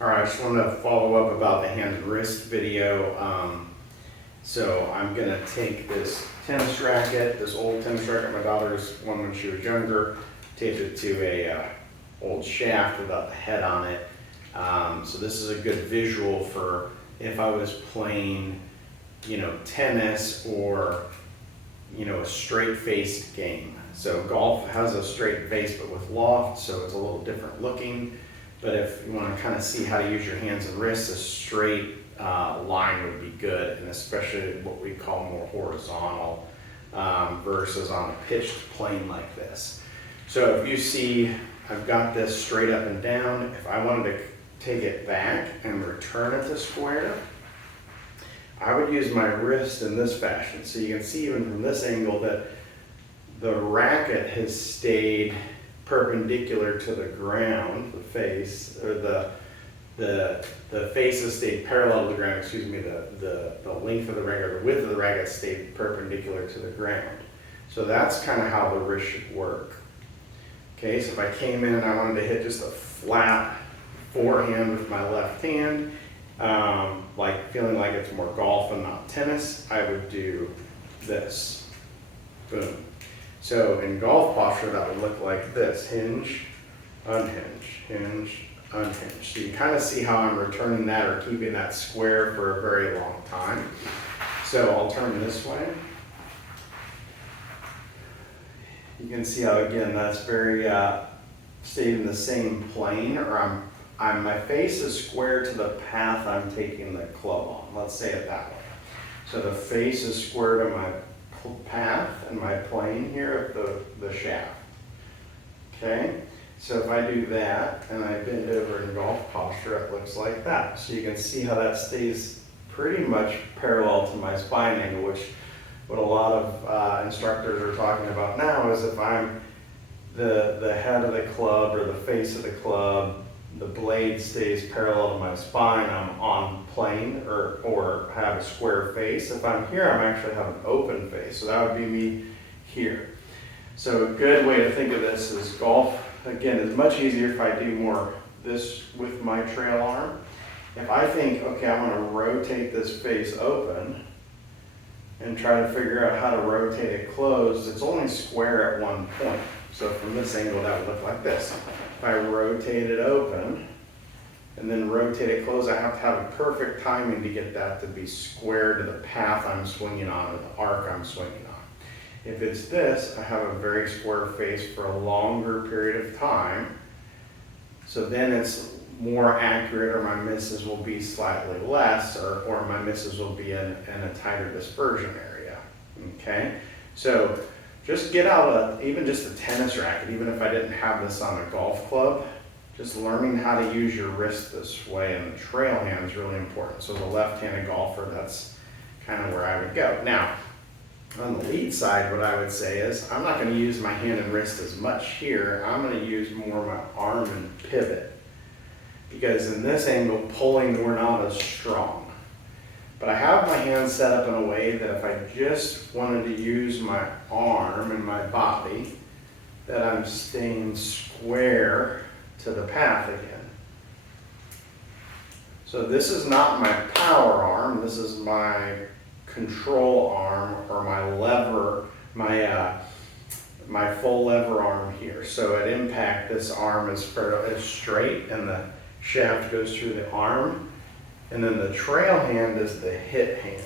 All right, I just want to follow up about the hand and wrist video. So I'm gonna take this tennis racket, this old tennis racket, my daughter's one when she was younger, taped it to a old shaft without the head on it. So this is a good visual for if I was playing, tennis or, a straight-faced game. So golf has a straight face but with loft, so it's a little different looking. But if you want to kind of see how to use your hands and wrists, a straight line would be good, and especially what we call more horizontal versus on a pitched plane like this. So if you see, I've got this straight up and down. If I wanted to take it back and return it to square, I would use my wrist in this fashion. So you can see even from this angle that the racket has stayed perpendicular to the ground, the face, or the face has stayed parallel to the ground, excuse me, the length of the racket, or the width of the racket stayed perpendicular to the ground. So that's kind of how the wrist should work. Okay, so if I came in and I wanted to hit just a flat forehand with my left hand, like feeling like it's more golf and not tennis, I would do this, boom. So in golf posture, that would look like this: hinge, unhinge, hinge, unhinge. So you kind of see how I'm returning that or keeping that square for a very long time. So I'll turn this way. You can see how, again, that's very stayed in the same plane, or my face is square to the path I'm taking the club on. Let's say it that way. So the face is square to my path and my plane here of the shaft. Okay, so if I do that and I bend over in golf posture, it looks like that. So you can see how that stays pretty much parallel to my spine angle, which what a lot of instructors are talking about now is if I'm the head of the club or the face of the club, the blade stays parallel to my spine, I'm on plane or have a square face. If I'm here, I'm actually have an open face. So that would be me here. So a good way to think of this is golf, again, is much easier if I do more this with my trail arm. If I think, okay, I want to rotate this face open and try to figure out how to rotate it closed, it's only square at one point. So from this angle, that would look like this. If I rotate it open and then rotate it closed, I have to have a perfect timing to get that to be square to the path I'm swinging on or the arc I'm swinging on. If it's this, I have a very square face for a longer period of time. So then it's more accurate, or my misses will be slightly less, or my misses will be in a tighter dispersion area. Okay, so just get out even just a tennis racket, even if I didn't have this on a golf club, just learning how to use your wrist this way and the trail hand is really important. So the left-handed golfer, that's kind of where I would go. Now, on the lead side, what I would say is I'm not going to use my hand and wrist as much here. I'm going to use more my arm and pivot, because in this angle, pulling, we're not as strong. But I have my hands set up in a way that if I just wanted to use my arm and my body, that I'm staying square to the path again. So this is not my power arm, this is my control arm, or my lever, my full lever arm here. So at impact, this arm is straight and the shaft goes through the arm, and then the trail hand is the hit hand.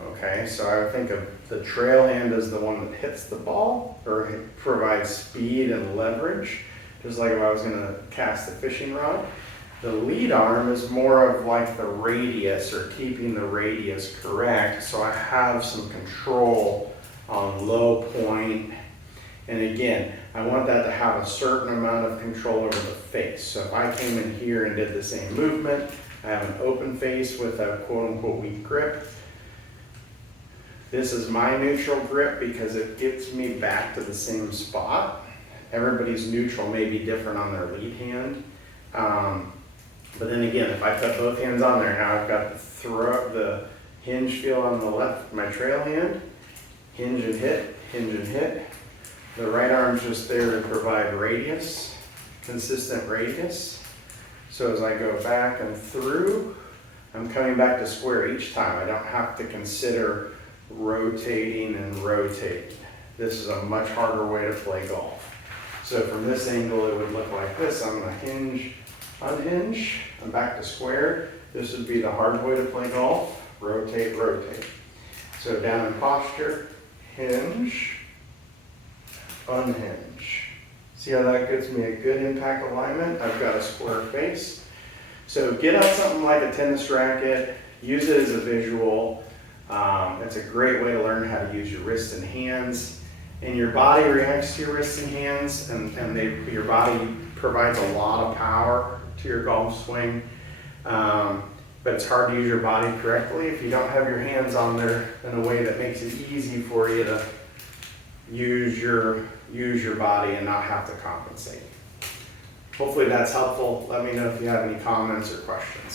Okay, so I would think of the trail hand as the one that hits the ball or provides speed and leverage, just like if I was going to cast a fishing rod. The lead arm is more of like the radius, or keeping the radius correct, so I have some control on low point. And again, I want that to have a certain amount of control over the face. So if I came in here and did the same movement, I have an open face with a quote-unquote weak grip. This is my neutral grip because it gets me back to the same spot. Everybody's neutral may be different on their lead hand. But then again, if I put both hands on there, now I've got the hinge feel on the left, my trail hand, hinge and hit, hinge and hit. The right arm's just there to provide radius, consistent radius. So as I go back and through, I'm coming back to square each time. I don't have to consider rotating and rotating. This is a much harder way to play golf. So from this angle, it would look like this. I'm gonna hinge, unhinge, I'm back to square. This would be the hard way to play golf. Rotate, rotate. So down in posture, hinge, unhinge. See how that gives me a good impact alignment? I've got a square face. So get out something like a tennis racket, use it as a visual. It's a great way to learn how to use your wrists and hands. And your body reacts to your wrists and hands, and your body provides a lot of power to your golf swing. But it's hard to use your body correctly if you don't have your hands on there in a way that makes it easy for you to use your body and not have to compensate. Hopefully that's helpful. Let me know if you have any comments or questions.